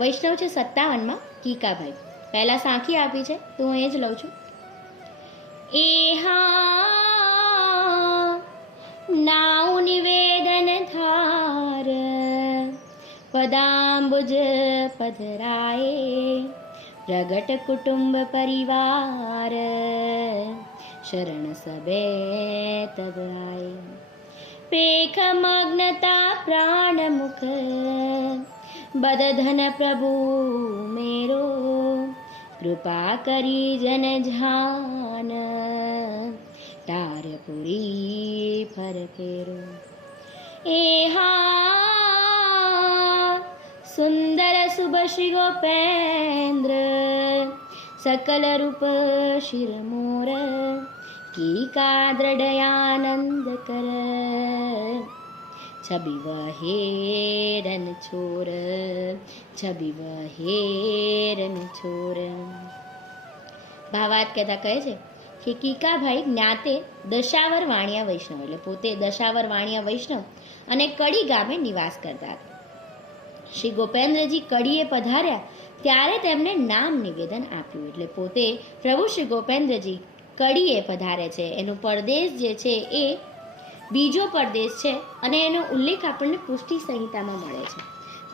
વૈષ્ણવ છે સત્તાવનમાં કીકાભાઈ પહેલાં સાંખી આપી છે, તો હું એ જ લઉં છું. એ હા નાઉ નિવેદન થાર, પદાંબુજ પધરાએ, પ્રગટ કુટુંબ પરિવાર, શરણ સબે તબ પેખ મગ્નતા પ્રાણ મુખ બદધન પ્રભુ મેરો કૃપા કરી જન જાન તારપુરી ફર ફેરો એ હા સુંદર શુભ શ્રી ગોપેન્દ્ર સકલ રૂપ શિર મોર કીકા દ્રડયાનંદ કર છબી વહેરન છોર છબી વહેરન છોર. ભાવાત કહેતા કહે છે કે કીકાભાઈ જ્ઞાતે દશાવર વાણિયા વૈષ્ણવ, એટલે પોતે દશાવર વાણિયા વૈષ્ણવ અને કડી ગામે નિવાસ કરતા હતા. શ્રી ગોપેન્દ્રજી કડીએ પધાર્યા ત્યારે તેમણે નામ નિવેદન આપ્યું, એટલે પોતે પ્રભુ શ્રી ગોપેન્દ્રજી કડીએ પધારે છે. એનો પરદેશ જે છે એ બીજો પરદેશ છે અને એનો ઉલ્લેખ આપણને પુષ્ટિ સંહિતામાં મળે છે.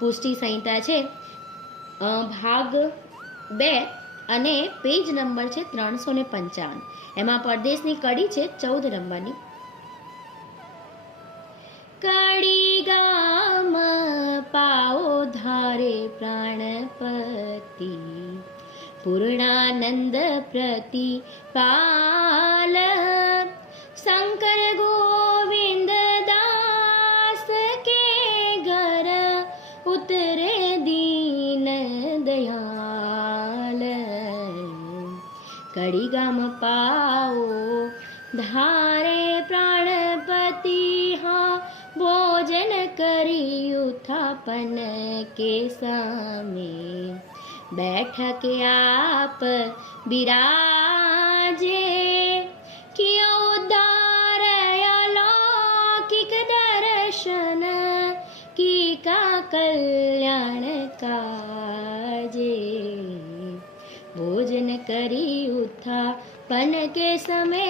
પુષ્ટિ સંહિતા છે ભાગ બે અને પેજ નંબર છે ત્રણસો ને પંચાવન. એમાં પરદેશની કડી છે ચૌદ નંબરની. કડી ગામ પાઓ ધારે પ્રાણપતિ. પૂર્ણાનંદ પ્રતિ પાલ શંકર ગોવિંદ કડી ગામ પાઓ ધારે પ્રાણપતિ હા ભોજન કરી ઉત્થાપન કે સામે બેઠક આપ બિરાજે કિયો ઉદ્ધાર અલૌકિક દર્શન કી કા કલ્યાણ કાજે ભોજન કરી ઉત્થાપન કે સમય.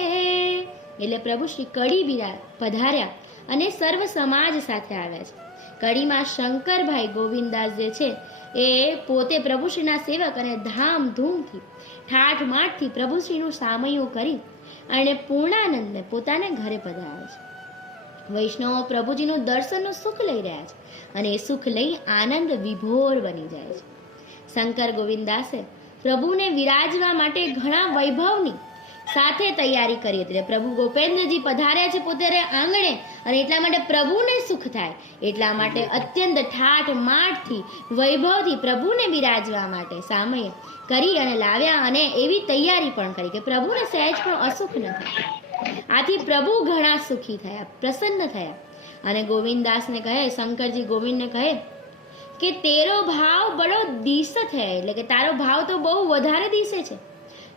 એટલે પ્રભુ શ્રી કડી બિરા પધાર્યા અને સર્વ સમાજ સાથે આવ્યા છે. કડીમાં શંકરભાઈ ગોવિંદાસ જે છે, એ પોતે પ્રભુશ્રીના સેવક અને ધામધૂમથી ઠાઠ માઠથી પ્રભુશ્રીનું સામયું કરી અને પૂર્ણાનંદને પોતાના ઘરે પધારે છે. વૈષ્ણવો પ્રભુજીનું દર્શનનું સુખ લઈ રહ્યા છે અને એ સુખ લઈ આનંદ વિભોર બની જાય છે. શંકર ગોવિંદાસે પ્રભુને વિરાજવા માટે ઘણા વૈભવની સાથે તૈયારી કરી હતી. પ્રભુ ગોપેન્દ્રજી પધાર્યા છે પોતે આંગણે અને એટલા માટે પ્રભુને સુખ થાય. એટલા માટે અત્યંત ઠાઠ માઠથી વૈભવથી પ્રભુને બિરાજવા માટે સામે કરી અને લાવ્યા અને એવી તૈયારી પણ કરી કે પ્રભુને સહેજ પણ અસુખ ન થાય. આથી પ્રભુ ઘણા સુખી થયા, પ્રસન્ન થયા. અને ગોવિંદદાસને કહે, શંકરજી ગોવિંદને કહે કે તેરો ભાવ બડો દિશત હૈ એટલે કે તારો ભાવ તો બહુ વધારે દિશે છે.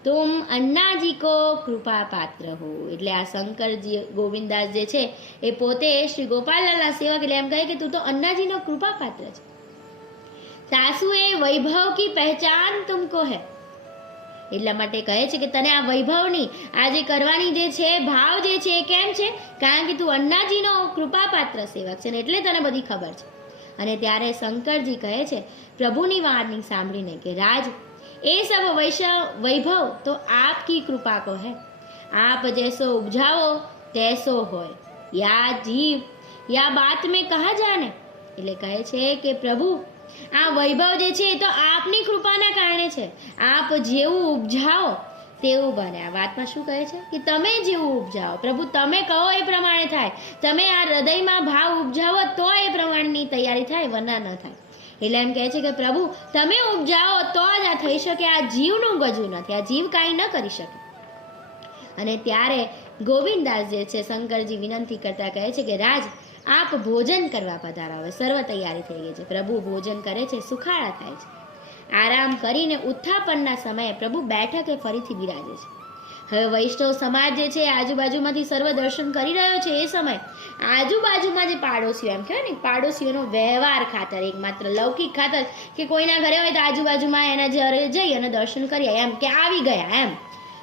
તુમ અન્નાજી કો કૃપા પાત્ર હો. એટલે આ શંકરજી ગોવિંદાસ જે છે, એ પોતે શ્રી ગોપાલલાલના સેવક એટલે એમ કહે કે તું તો અન્નાજીનો કૃપા પાત્ર છે. એ વૈભવ કી પહેચાન તુમકો હે. એટલા માટે કહે છે કે તને આ વૈભવની આ જે કરવાની જે છે, ભાવ જે છે એ કેમ છે? કારણ કે તું અન્નાજીનો કૃપાપાત્ર સેવક છે ને એટલે તને બધી ખબર છે. અને ત્યારે શંકરજી કહે છે, પ્રભુની વાણી સાંભળીને કે રાજ, એ સબ વૈશવ વૈભવ તો આપકી કૃપા કો હે. આપ જૈસો ઉપજાવો, તૈસો હોય. યા જીવ, યા બાત મેં કહા જાને? એટલે કહે છે કે, પ્રભુ, આ વૈભવ જે છે એ તો આપની કૃપાના કારણે છે. આપ જેવું ઉપજાઓ તેવું બન્યા વાતમાં શું કહે છે? કે તમે જેવું ઉપજાવો. પ્રભુ, તમે કહો એ પ્રમાણે થાય. તમે આ હૃદયમાં ભાવ ઉપજાવો તો એ પ્રમાણની તૈયારી થાય વના ન થાય. એટલે એમ કહે છે કે, પ્રભુ, તમે ઉપજાવો તો જ આ થઈ શકે. આ જીવનું ગજું નથી. આ જીવ કાંઈ ન કરી શકે. અને ત્યારે ગોવિંદાસ જે છે, શંકરજી વિનંતી કરતા કહે છે કે, રાજ, આપ ભોજન કરવા પધારો હવે સર્વ તૈયારી થઈ ગઈ છે. પ્રભુ ભોજન કરે છે, સુખાળા થાય છે. આરામ કરીને ઉત્થાપનના સમયે પ્રભુ બેઠકે ફરીથી બિરાજે છે. હવે વૈષ્ણવ સમાજ જે છે આજુબાજુમાંથી સર્વ દર્શન કરી રહ્યો છે એ સમય આજુબાજુમાં જે પાડોશીઓ, એમ કહેવાય ને, પાડોશીઓનો વ્યવહાર ખાતર એક માત્ર લૌકિક ખાતર કે કોઈના ઘરે હોય તો આજુબાજુમાં એના ઘરે જઈ અને દર્શન કરીએ એમ કે આવી ગયા, એમ.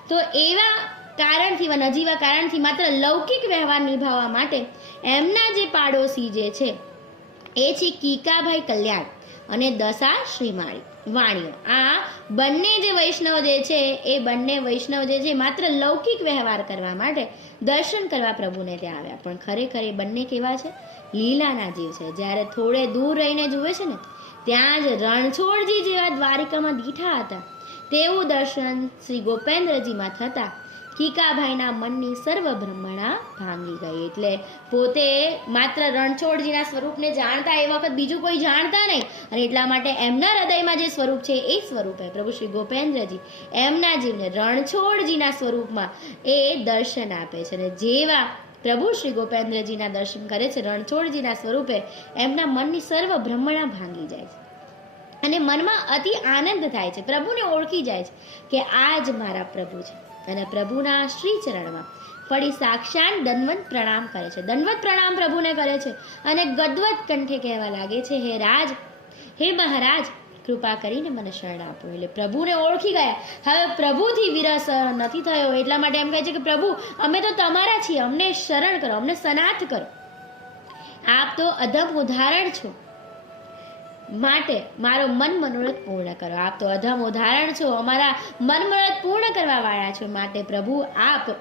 તો એવા કારણથી અને નજીવા કારણથી માત્ર લૌકિક વ્યવહાર નિભાવવા માટે એમના જે પાડોશી જે છે એ છે કીકાભાઈ કલ્યાણ અને દશા શ્રીમાળી. વાણીઓ. આ બંને જે વૈષ્ણવ જે છે, એ બંને વૈષ્ણવ જે છે, માત્ર લૌકિક વ્યવહાર કરવા માટે દર્શન કરવા પ્રભુને ત્યાં આવ્યા. પણ ખરેખર એ બંને કેવા છે? લીલાના જીવ છે. જ્યારે થોડે દૂર રહીને જુએ છે ને, ત્યાં જ રણછોડજી જેવા દ્વારિકામાં દીઠા હતા. તેવું દર્શન શ્રી ગોપેન્દ્રજીમાં થતા કીકાભાઈના મનની સર્વ બ્રહ્મણા ભાંગી ગઈ એટલે પોતે માત્ર રણછોડજીના સ્વરૂપને જાણતા એ વખત બીજું કોઈ જાણતા નહીં. અને એટલા માટે એમના હૃદયમાં જે સ્વરૂપ છે એ સ્વરૂપે પ્રભુ શ્રી ગોપેન્દ્રજી એમના જીવને રણછોડજીના સ્વરૂપમાં એ દર્શન આપે છે. અને જેવા પ્રભુ શ્રી ગોપેન્દ્રજીના દર્શન કરે છે, રણછોડજીના સ્વરૂપે એમના મનની સર્વ બ્રહ્મણા ભાંગી જાય છે. અને મનમાં અતિ આનંદ થાય છે. પ્રભુને ઓળખી જાય છે કે આ જ મારા પ્રભુ છે. અને પ્રભુના શ્રી ચરણમાં પડી સાક્ષાત દંડવત પ્રણામ કરે છે. દંડવત પ્રણામ પ્રભુને કરે છે અને ગદવત કંઠે કહેવા લાગે છે, હે રાજ, હે મહારાજ, કૃપા કરીને મને શરણ આપો. એટલે પ્રભુને ઓળખી ગયા. હવે પ્રભુથી વિરસ નથી થયો. એટલા માટે એમ કહે છે કે, પ્રભુ, અમે તો તમારા છીએ. અમને શરણ કરો, અમને સનાથ કરો. આપ તો અધમ ઉદાહરણ છો. માટે મારો મન મનોરથ પૂર્ણ કરો. આપ તો અધમ ઉદાહરણ છો. અમારા મન મનોરથ પૂર્ણ કરવા વાળા છો. માટે પ્રભુ, આપ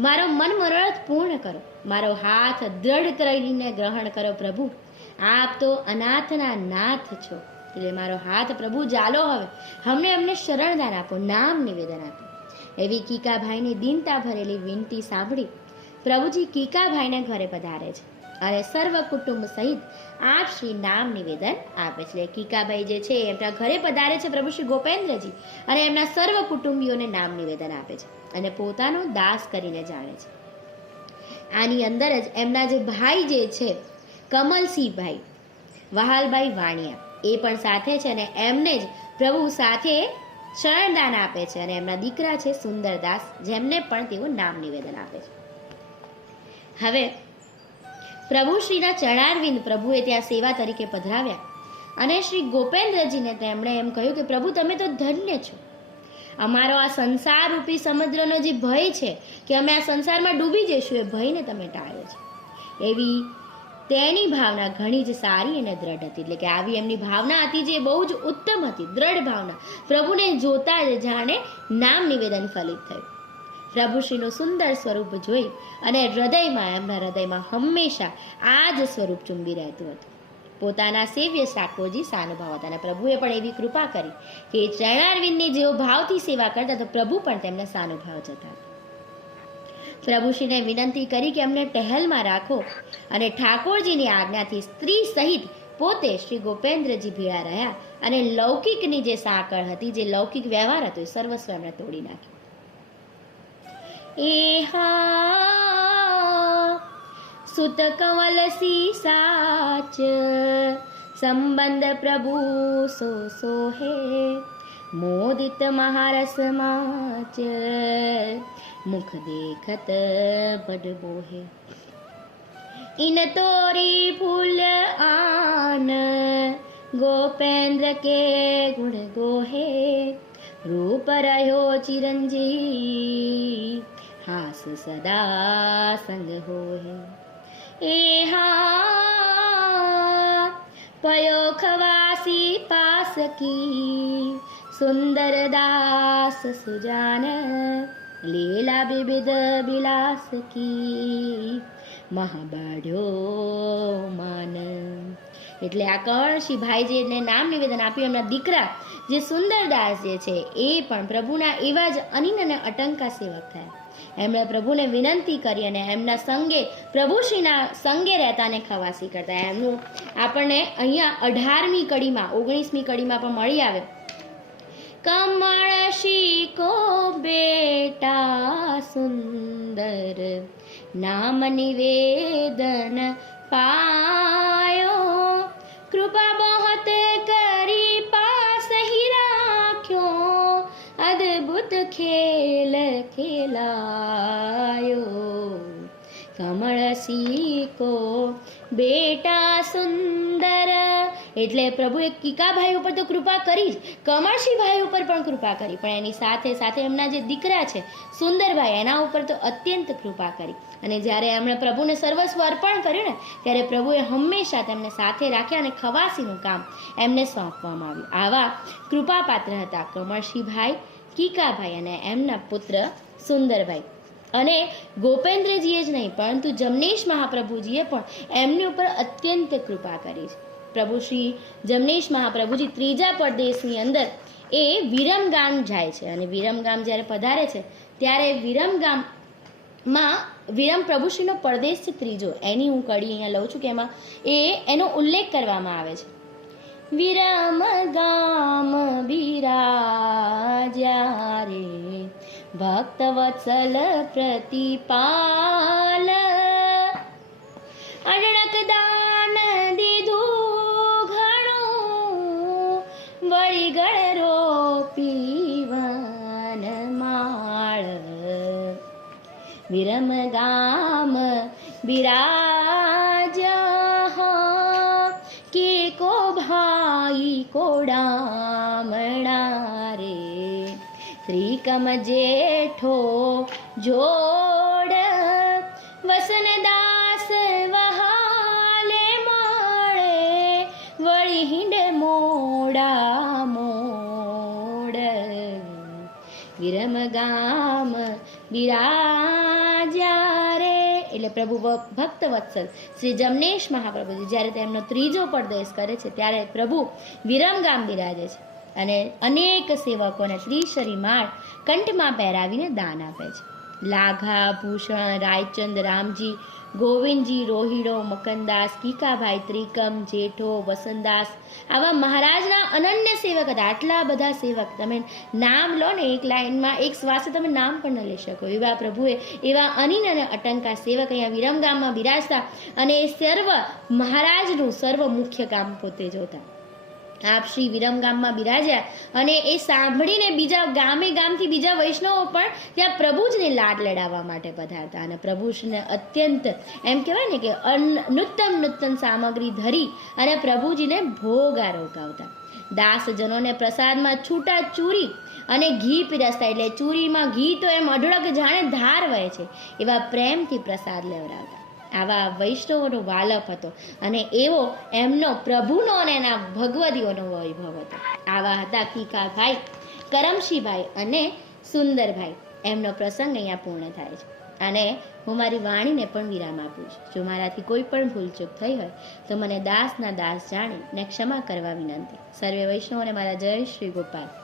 મારો મન મનોરથ પૂર્ણ કરો. મારો હાથ દ્રઢ કરીને ગ્રહણ કરો પ્રભુ. આપ તો અનાથના નાથ છો. એટલે મારો હાથ પ્રભુ જાલો હવે અમને અમને શરણદાન આપો, નામ નિવેદન આપો. એવી કીકાભાઈની દિનતા ભરેલી વિનંતી સાંભળી પ્રભુજી કીકાભાઈને ઘરે પધારે છે. અને સર્વ કુટુંબ સહિત આપ શ્રી નામ નિવેદન આપે છે. કીકાભાઈ જે છે એમના ઘરે પધારે છે પ્રભુ શ્રી ગોપેન્દ્રજી અને એમના સર્વ કુટુંબીઓને નામ નિવેદન આપે છે અને પોતાનો દાસ કરીને જાણે છે. આની અંદર જ એમના જે ભાઈ જે છે, કમલસિંહભાઈ, વહાલભાઈ વાણિયા, એ પણ સાથે છે અને એમને જ પ્રભુ સાથે શરણદાન આપે છે અને એમના દીકરા છે સુંદરદાસ, જેમને પણ તેઓ નામ નિવેદન આપે છે. હવે પ્રભુ શ્રીના ચરણારવિંદ પ્રભુએ ત્યાં સેવા તરીકે પધરાવ્યા. અને શ્રી ગોપેન્દ્રજીને તેમણે એમ કહ્યું કે, પ્રભુ, તમે તો ધન્ય છો. અમારો આ સંસાર રૂપી સમુદ્રનો જે ભય છે કે અમે આ સંસારમાં ડૂબી જઈશું, એ ભયને તમે ટાળ્યો છે. એવી તેની ભાવના ઘણી જ સારી અને દ્રઢ હતી. એટલે કે આવી એમની ભાવના હતી જે બહુ જ ઉત્તમ હતી, દ્રઢ ભાવના. પ્રભુને જોતા જ જાણે નામ નિવેદન ફલિત થયું. પ્રભુશ્રીનું સુંદર સ્વરૂપ જોઈ અને હૃદયમાં, એમના હૃદયમાં હંમેશા આ જ સ્વરૂપ ચુંબી રહેતું હતું. પોતાના સેવ્ય શાકોજી સાનુભાવ હતા અને પ્રભુએ પણ એવી કૃપા કરી કે ચરણારવિંદની જેઓ ભાવથી સેવા કરતા તો પ્રભુ પણ તેમને સાનુભાવ જતા પ્રભુશ્રીને વિનંતી કરી કે અમને ટહેલમાં રાખો અને ઠાકોરજીની આજ્ઞાથી સ્ત્રી સહિત પોતે શ્રી ગોપેન્દ્રજી ભેળા રહ્યા અને લૌકિકની જે સાંકળ હતી, જે લૌકિક વ્યવહાર હતો, એ સર્વસ્વ એમણે તોડી નાખ્યો. એહા સુત કમલ સી સાચ સંબંધ પ્રભુ સો સોહે મોદિત મહારસ માચ મુખ દેખત બડ બોહે. ઇન તોરી ફૂલ આન ગોપેન્દ્ર કે ગુણ ગોહે. રૂપ રહ્યો ચિરંજી હાસ સદા સંગ હોય એ હા પયો ખવાસી પાસ કી સુંદર દાસ સુજાન લીલા વિવિધ બિલાસ કી મહાબાઢ્યો માન એટલે આ કળશીભાઈ જે એને નામ નિવેદન આપ્યું એમના દીકરા, જે સુંદરદાસ જે છે, એ પણ પ્રભુના એવા જ અનિન અને અટંકા સેવક થયા. એમણે પ્રભુને વિનંતી કરી અને એમના સંગે પ્રભુશ્રીના સંગે રહેતાને ખવાસી કરતા. એમનું આપણને અહીંયા અઢારમી કડીમાં, ઓગણીસમી કડીમાં પણ મળી આવે. કમળ શીખો બેટા સુંદર, નામ નિવેદન પાયો, કૃપા બહોત અદ્ભુત ખેલ ખેલાયો. કમળ સીકો બેટા સુંદર. એટલે પ્રભુએ કીકાભાઈ ઉપર તો કૃપા કરી જ. કમળસિંહભાઈ ઉપર પણ કૃપા કરી. પણ એની સાથે સાથે એમના જે દીકરા છે, સુંદરભાઈ, એના ઉપર તો અત્યંત કૃપા કરી. અને જ્યારે એમણે પ્રભુને સર્વસ્વ અર્પણ કર્યું ને, ત્યારે પ્રભુએ હંમેશા તેમને સાથે રાખ્યા અને ખવાસીનું કામ એમને સોંપવામાં આવ્યું. આવા કૃપાપાત્ર હતા કમળસિંહભાઈ કીકાભાઈ અને એમના પુત્ર સુંદરભાઈ. અને ગોપેન્દ્રજીએ જ નહીં, પરંતુ જમનેશ મહાપ્રભુજીએ પણ એમની ઉપર અત્યંત કૃપા કરી છે. પ્રભુ શ્રી જમનેશ મહાપ્રભુજી ત્રીજા પરદેશની અંદર એ વિરમગામ જાય છે અને વિરમગામ જ્યારે પધારે છે, ત્યારે વિરમગામમાં વિરમ પ્રભુશ્રીનો પરદેશ છે ત્રીજો. એની હું કડી અહીંયા લઉં છું કે એમાં એ એનો ઉલ્લેખ કરવામાં આવે છે. વિરમ ગામ બિરાજ્યા રે ભક્ત વત્સલ પ્રતિપાલ અઢળક દાન દીધું ઘણું વળી ગળ રોપી વન માળ વિરમ ત્રિકમ જેઠો જોડ, વસનદાસ વહાલે મળે, વળી હિંડ મોડા મોડ. વિરમ ગામ બિરાજા રે. એટલે પ્રભુ ભક્ત વત્સલ, શ્રી જમનેશ મહાપ્રભુજી, જ્યારે તેમનો ત્રીજો પરદેશ કરે છે, ત્યારે પ્રભુ વિરમગામ બિરાજે છે. અને અનેક સેવકોને ત્રિશરી માળ કંઠમાં પહેરાવીને દાન આપે છે. લાઘા, ભૂષણ, રાયચંદ, રામજી, ગોવિંદજી રોહિડો મકનદાસ કીકાભાઈ ત્રિકમ, જેઠો, વસંતદાસ આવા મહારાજના અનન્ય સેવક હતા. આટલા બધા સેવક તમે નામ લો ને એક લાઈનમાં એક શ્વાસે તમે નામ પણ ન લઈ શકો. એવા પ્રભુએ, એવા અનિન અને અટંકા સેવક અહીંયા વિરમગામમાં બિરાજતા અને એ સર્વ મહારાજનું સર્વ મુખ્ય કામ પોતે જોતા આપ શ્રી વિરમગામમાં બિરાજ્યા અને એ સાંભળીને બીજા ગામે ગામથી બીજા વૈષ્ણવો પણ ત્યાં પ્રભુજને લાડ લડાવવા માટે પધારતા અને પ્રભુને અત્યંત એમ કહેવાય ને કે નૂતન નૂતન સામગ્રી ધરી અને પ્રભુજીને ભોગ આરોગાવતા. દાસજનોને પ્રસાદમાં છૂટા ચૂરી અને ઘી પીરસતા એટલે ચૂરીમાં ઘી તો એમ અઢળક જાણે ધાર વહે છે એવા પ્રેમથી પ્રસાદ લેવડાવતા. આવા વૈષ્ણવોનો વાલપ હતો અને એવો એમનો પ્રભુનો અને એના ભગવદીઓનો વૈભવ હતો. આવા હતા કીકાભાઈ કરમશીભાઈ અને સુંદરભાઈ. એમનો પ્રસંગ અહીંયા પૂર્ણ થાય છે. અને હું મારી વાણીને પણ વિરામ આપું છું. જો મારાથી કોઈ પણ ભૂલચૂક થઈ હોય, તો મને દાસના દાસ જાણી ને ક્ષમા કરવા વિનંતી. સર્વે વૈષ્ણવોને મારા જય શ્રી ગોપાલ.